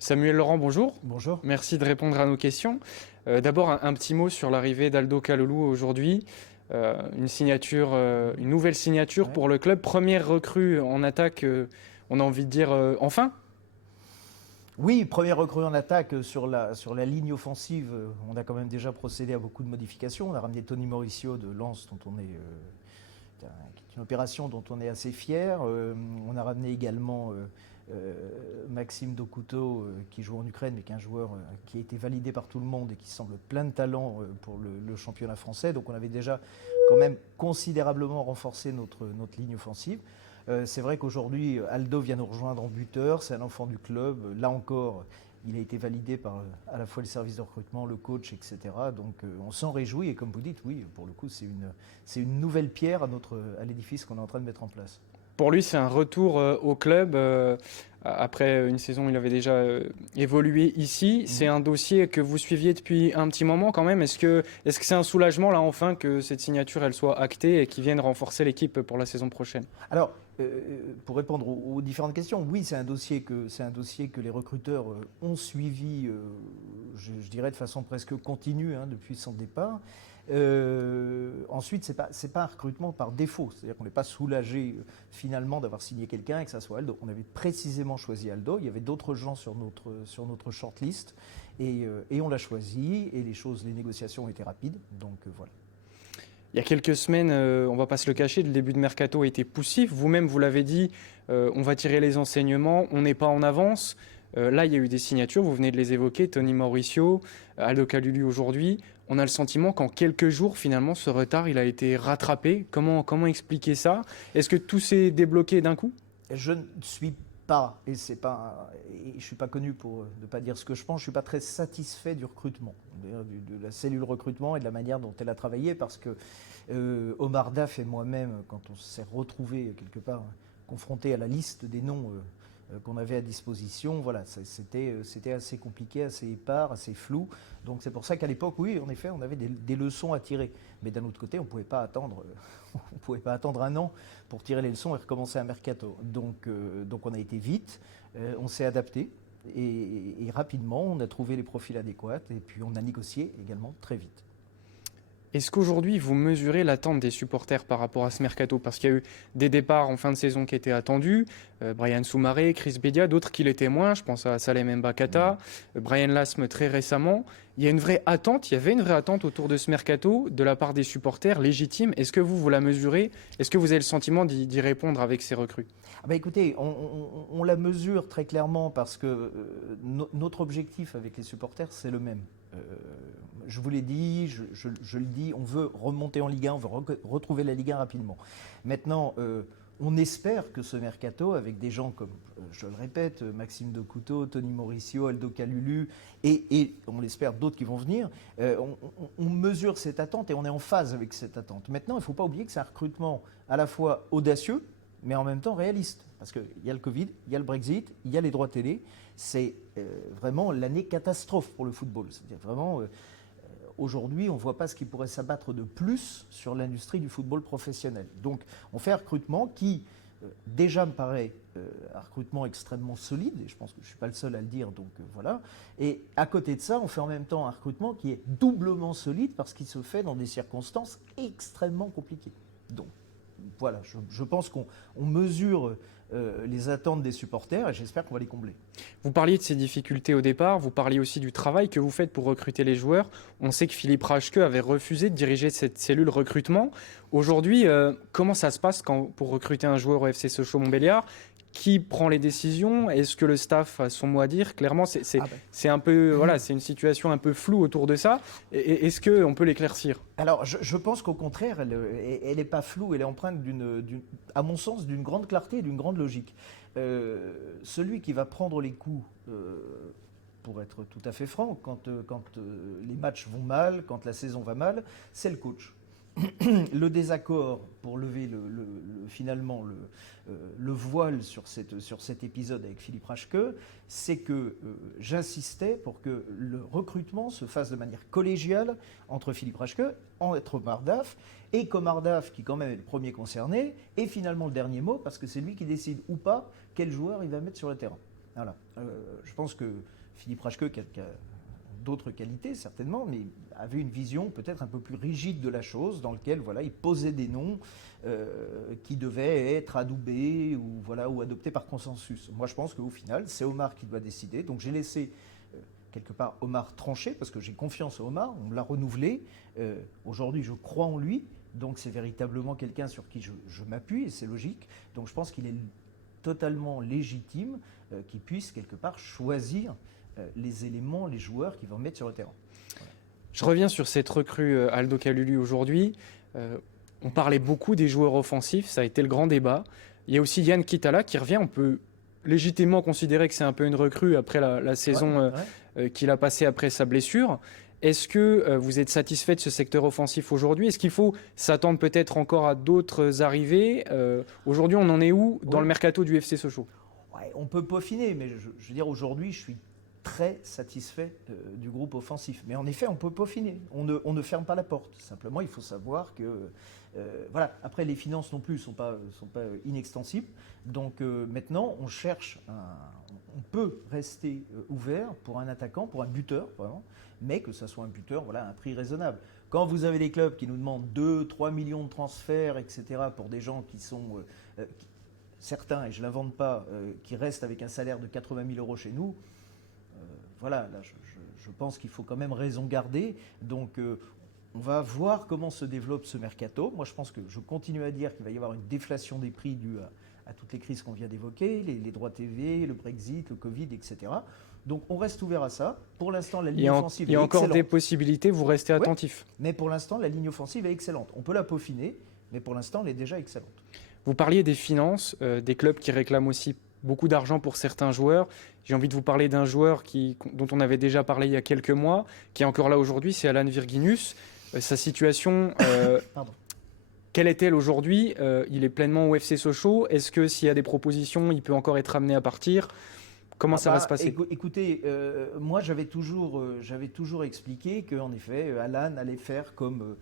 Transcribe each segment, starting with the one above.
Samuel Laurent, bonjour. Bonjour. Merci de répondre à nos questions. D'abord, un petit mot sur l'arrivée d'Aldo Kalulu aujourd'hui. Une nouvelle signature Ouais. pour le club. Première recrue en attaque, on a envie de dire enfin. Oui, premier recrue en attaque sur la ligne offensive. On a quand même déjà procédé à beaucoup de modifications. On a ramené Tony Mauricio de Lens, qui est une opération dont on est assez fier. On a ramené également Maxime Dokuto, qui joue en Ukraine, mais qui est un joueur qui a été validé par tout le monde et qui semble plein de talent pour le championnat français. Donc on avait déjà quand même considérablement renforcé notre ligne offensive. C'est vrai qu'aujourd'hui, Aldo vient nous rejoindre en buteur, c'est un enfant du club. Là encore, il a été validé par à la fois le service de recrutement, le coach, etc. Donc on s'en réjouit et comme vous dites, oui, pour le coup, c'est une nouvelle pierre à l'édifice qu'on est en train de mettre en place. Pour lui, c'est un retour au club. Après une saison, il avait déjà évolué ici. C'est un dossier que vous suiviez depuis un petit moment quand même. Est-ce que c'est un soulagement là enfin que cette signature elle soit actée et qu'il vienne renforcer l'équipe pour la saison prochaine? Alors, pour répondre aux différentes questions, oui, c'est un dossier que les recruteurs ont suivi, je dirais de façon presque continue depuis son départ. Ensuite, c'est pas un recrutement par défaut, c'est-à-dire qu'on n'est pas soulagé finalement d'avoir signé quelqu'un et que ça soit Aldo. On avait précisément choisi Aldo. Il y avait d'autres gens sur notre shortlist et on l'a choisi et les négociations ont été rapides. Donc voilà. Il y a quelques semaines, on ne va pas se le cacher, le début de mercato a été poussif. Vous-même, vous l'avez dit, on va tirer les enseignements, on n'est pas en avance. Là, il y a eu des signatures, vous venez de les évoquer, Tony Mauricio, Aldo Kalulu aujourd'hui. On a le sentiment qu'en quelques jours, finalement, ce retard, il a été rattrapé. Comment expliquer ça? Est-ce que tout s'est débloqué d'un coup? Je ne suis pas, et je suis pas connu pour ne pas dire ce que je pense, je suis pas très satisfait du recrutement, de la cellule recrutement et de la manière dont elle a travaillé, parce que Omar Daf et moi-même, quand on s'est retrouvés quelque part confrontés à la liste des noms qu'on avait à disposition, voilà, c'était assez compliqué, assez épars, assez flou. Donc c'est pour ça qu'à l'époque, oui, en effet, on avait des leçons à tirer. Mais d'un autre côté, on ne pouvait pas attendre, on pouvait pas attendre un an pour tirer les leçons et recommencer un mercato. Donc on a été vite, on s'est adapté et rapidement, on a trouvé les profils adéquats et puis on a négocié également très vite. Est-ce qu'aujourd'hui, vous mesurez l'attente des supporters par rapport à ce mercato? Parce qu'il y a eu des départs en fin de saison qui étaient attendus. Brian Soumaré, Chris Bedia, d'autres qui l'étaient moins. Je pense à Salem Mbakata, Brian Lasme très récemment. Il y a une vraie attente, il y avait une vraie attente autour de ce mercato de la part des supporters légitimes. Est-ce que vous la mesurez? Est-ce que vous avez le sentiment d'y répondre avec ces recrues? Ah bah écoutez, on la mesure très clairement parce que notre objectif avec les supporters, c'est le même. Euh, je vous l'ai dit, je le dis, on veut remonter en Ligue 1, on veut retrouver la Ligue 1 rapidement. Maintenant, on espère que ce mercato, avec des gens comme, je le répète, Maxime Dokuto, Tony Mauricio, Aldo Kalulu, et on l'espère d'autres qui vont venir, on mesure cette attente et on est en phase avec cette attente. Maintenant, il ne faut pas oublier que c'est un recrutement à la fois audacieux, mais en même temps réaliste. Parce qu'il y a le Covid, il y a le Brexit, il y a les droits télé. C'est vraiment l'année catastrophe pour le football. C'est-à-dire vraiment, aujourd'hui, on ne voit pas ce qui pourrait s'abattre de plus sur l'industrie du football professionnel. Donc, on fait un recrutement qui, déjà, me paraît un recrutement extrêmement solide, et je pense que je ne suis pas le seul à le dire, donc voilà. Et à côté de ça, on fait en même temps un recrutement qui est doublement solide parce qu'il se fait dans des circonstances extrêmement compliquées. Donc, voilà, je pense qu'on mesure les attentes des supporters et j'espère qu'on va les combler. Vous parliez de ces difficultés au départ, vous parliez aussi du travail que vous faites pour recruter les joueurs. On sait que Philippe Raschke avait refusé de diriger cette cellule recrutement. Aujourd'hui, comment ça se passe pour recruter un joueur au FC Sochaux-Montbéliard? Qui prend les décisions? Est-ce que le staff a son mot à dire? Clairement, c'est un peu, voilà, c'est une situation un peu floue autour de ça. Est-ce qu'on peut l'éclaircir? Alors, je pense qu'au contraire, elle n'est pas floue, elle est empreinte, à mon sens, d'une grande clarté et d'une grande logique. Celui qui va prendre les coups, pour être tout à fait franc, quand les matchs vont mal, quand la saison va mal, c'est le coach. Le désaccord pour lever finalement le voile sur cet épisode avec Philippe Raschke, c'est que j'insistais pour que le recrutement se fasse de manière collégiale entre Philippe Raschke, entre Omar Daf, et qu'Omar Daf, qui quand même est le premier concerné, ait finalement le dernier mot, parce que c'est lui qui décide ou pas quel joueur il va mettre sur le terrain. Voilà. Je pense que Philippe Raschke, qui a d'autres qualités certainement, mais avait une vision peut-être un peu plus rigide de la chose, dans laquelle voilà, il posait des noms qui devaient être adoubés ou adoptés par consensus. Moi je pense qu'au final, c'est Omar qui doit décider. Donc j'ai laissé quelque part Omar trancher, parce que j'ai confiance en Omar, on l'a renouvelé. Aujourd'hui je crois en lui, donc c'est véritablement quelqu'un sur qui je m'appuie, et c'est logique. Donc je pense qu'il est totalement légitime qu'il puisse quelque part choisir les éléments, les joueurs qui vont mettre sur le terrain. Voilà. Je reviens sur cette recrue Aldo Kalulu aujourd'hui. On parlait beaucoup des joueurs offensifs, ça a été le grand débat. Il y a aussi Yann Kitala qui revient. On peut légitimement considérer que c'est un peu une recrue après la saison qu'il a passée après sa blessure. Est-ce que vous êtes satisfait de ce secteur offensif aujourd'hui? Est-ce qu'il faut s'attendre peut-être encore à d'autres arrivées? Aujourd'hui, on en est où dans le mercato du FC Sochaux? On peut peaufiner, mais je veux dire, aujourd'hui, je suis très satisfait du groupe offensif. Mais en effet, on peut peaufiner. On ne ferme pas la porte. Simplement, il faut savoir que voilà. Après, les finances non plus sont pas inextensibles. Donc maintenant, on cherche, on peut rester ouvert pour un attaquant, pour un buteur, vraiment, mais que ça soit un buteur, voilà, à un prix raisonnable. Quand vous avez des clubs qui nous demandent 2-3 millions de transferts, etc., pour des gens qui sont certains, et je ne l'invente pas, qui restent avec un salaire de 80 000 euros chez nous, voilà, là, je pense qu'il faut quand même raison garder. Donc, on va voir comment se développe ce mercato. Moi, je continue à dire qu'il va y avoir une déflation des prix due à toutes les crises qu'on vient d'évoquer, les droits TV, le Brexit, le Covid, etc. Donc, on reste ouvert à ça. Pour l'instant, la ligne offensive est excellente. Il y a encore des possibilités, vous restez attentif. Ouais, mais pour l'instant, la ligne offensive est excellente. On peut la peaufiner, mais pour l'instant, elle est déjà excellente. Vous parliez des finances, des clubs qui réclament aussi beaucoup d'argent pour certains joueurs. J'ai envie de vous parler d'un joueur dont on avait déjà parlé il y a quelques mois, qui est encore là aujourd'hui, c'est Alan Virginus. Sa situation, quelle est-elle aujourd'hui? Il est pleinement au FC Sochaux. Est-ce que s'il y a des propositions, il peut encore être amené à partir? Comment ça va se passer? Écoutez, moi j'avais toujours expliqué qu'en effet, Alan allait faire comme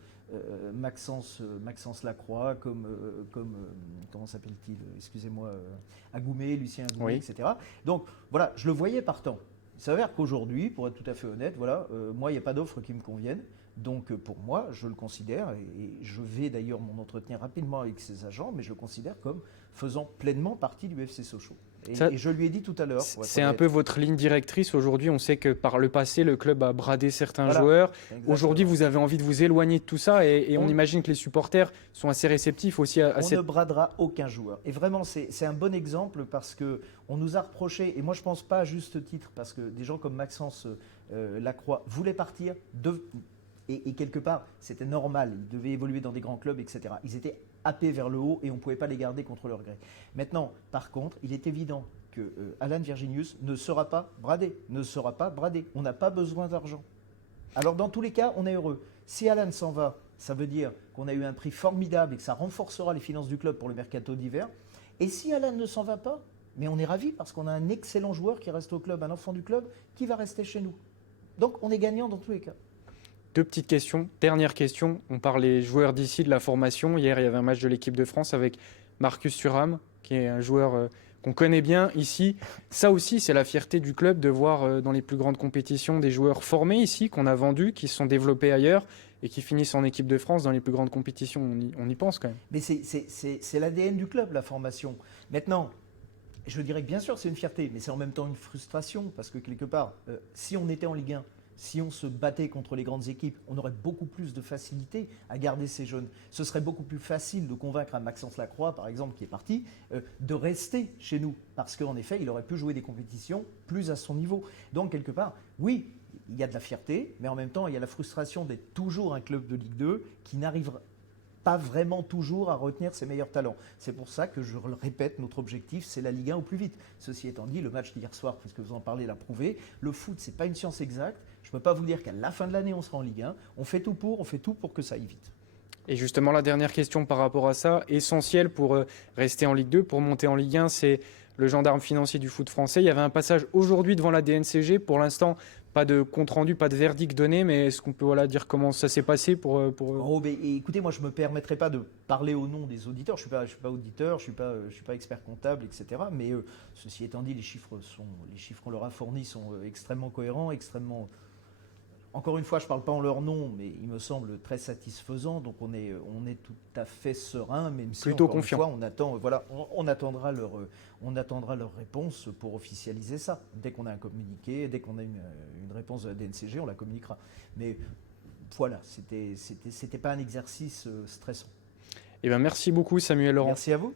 Maxence Lacroix, comme comment s'appelle-t-il? Excusez-moi, Agoumé, Lucien Agoumé, etc. Donc voilà, je le voyais partant. Il s'avère qu'aujourd'hui, pour être tout à fait honnête, voilà, moi il n'y a pas d'offre qui me convienne. Donc pour moi, je le considère, et je vais d'ailleurs m'en entretenir rapidement avec ses agents, mais je le considère comme faisant pleinement partie du FC Sochaux. Et je lui ai dit tout à l'heure. C'est un peu votre ligne directrice aujourd'hui. On sait que par le passé, le club a bradé certains joueurs. Aujourd'hui, vous avez envie de vous éloigner de tout ça, et on imagine que les supporters sont assez réceptifs aussi à cette... On ne bradera aucun joueur. Et vraiment, c'est un bon exemple, parce qu'on nous a reproché, et moi je ne pense pas à juste titre, parce que des gens comme Maxence Lacroix voulaient partir, et quelque part, c'était normal. Ils devaient évoluer dans des grands clubs, etc. Ils étaient happés vers le haut et on ne pouvait pas les garder contre leur gré. Maintenant, par contre, il est évident que Alan Virginus ne sera pas bradé. On n'a pas besoin d'argent. Alors, dans tous les cas, on est heureux. Si Alan s'en va, ça veut dire qu'on a eu un prix formidable et que ça renforcera les finances du club pour le mercato d'hiver. Et si Alan ne s'en va pas, mais on est ravis parce qu'on a un excellent joueur qui reste au club, un enfant du club, qui va rester chez nous. Donc, on est gagnant dans tous les cas. Deux petites questions. Dernière question, on parle des joueurs d'ici, de la formation. Hier, il y avait un match de l'équipe de France avec Marcus Thuram, qui est un joueur qu'on connaît bien ici. Ça aussi, c'est la fierté du club de voir dans les plus grandes compétitions des joueurs formés ici, qu'on a vendus, qui se sont développés ailleurs et qui finissent en équipe de France dans les plus grandes compétitions. On y pense quand même. Mais c'est l'ADN du club, la formation. Maintenant, je dirais que bien sûr, c'est une fierté, mais c'est en même temps une frustration, parce que quelque part, si on était en Ligue 1, si on se battait contre les grandes équipes, on aurait beaucoup plus de facilité à garder ces jeunes. Ce serait beaucoup plus facile de convaincre un Maxence Lacroix, par exemple, qui est parti, de rester chez nous. Parce qu'en effet, il aurait pu jouer des compétitions plus à son niveau. Donc, quelque part, oui, il y a de la fierté, mais en même temps, il y a la frustration d'être toujours un club de Ligue 2 qui n'arrive pas vraiment toujours à retenir ses meilleurs talents. C'est pour ça que, je le répète, notre objectif, c'est la Ligue 1 au plus vite. Ceci étant dit, le match d'hier soir, puisque vous en parlez, l'a prouvé. Le foot, ce n'est pas une science exacte. Je ne peux pas vous dire qu'à la fin de l'année, on sera en Ligue 1. On fait tout pour que ça aille vite. Et justement, la dernière question par rapport à ça, essentielle pour rester en Ligue 2, pour monter en Ligue 1, c'est le gendarme financier du foot français. Il y avait un passage aujourd'hui devant la DNCG. Pour l'instant, pas de compte-rendu, pas de verdict donné, mais est-ce qu'on peut dire comment ça s'est passé Oh, mais écoutez, moi je ne me permettrai pas de parler au nom des auditeurs. Je ne suis pas auditeur, je ne suis pas expert comptable, etc. Mais ceci étant dit, les chiffres qu'on leur a fournis sont extrêmement cohérents, extrêmement... Encore une fois, je ne parle pas en leur nom, mais il me semble très satisfaisant. Donc on est tout à fait serein, même si plutôt encore confiant. une fois, on attendra leur réponse pour officialiser ça. Dès qu'on a un communiqué, dès qu'on a une réponse de la DNCG, on la communiquera. Mais voilà, c'était pas un exercice stressant. Eh bien, merci beaucoup Samuel Laurent. Merci à vous.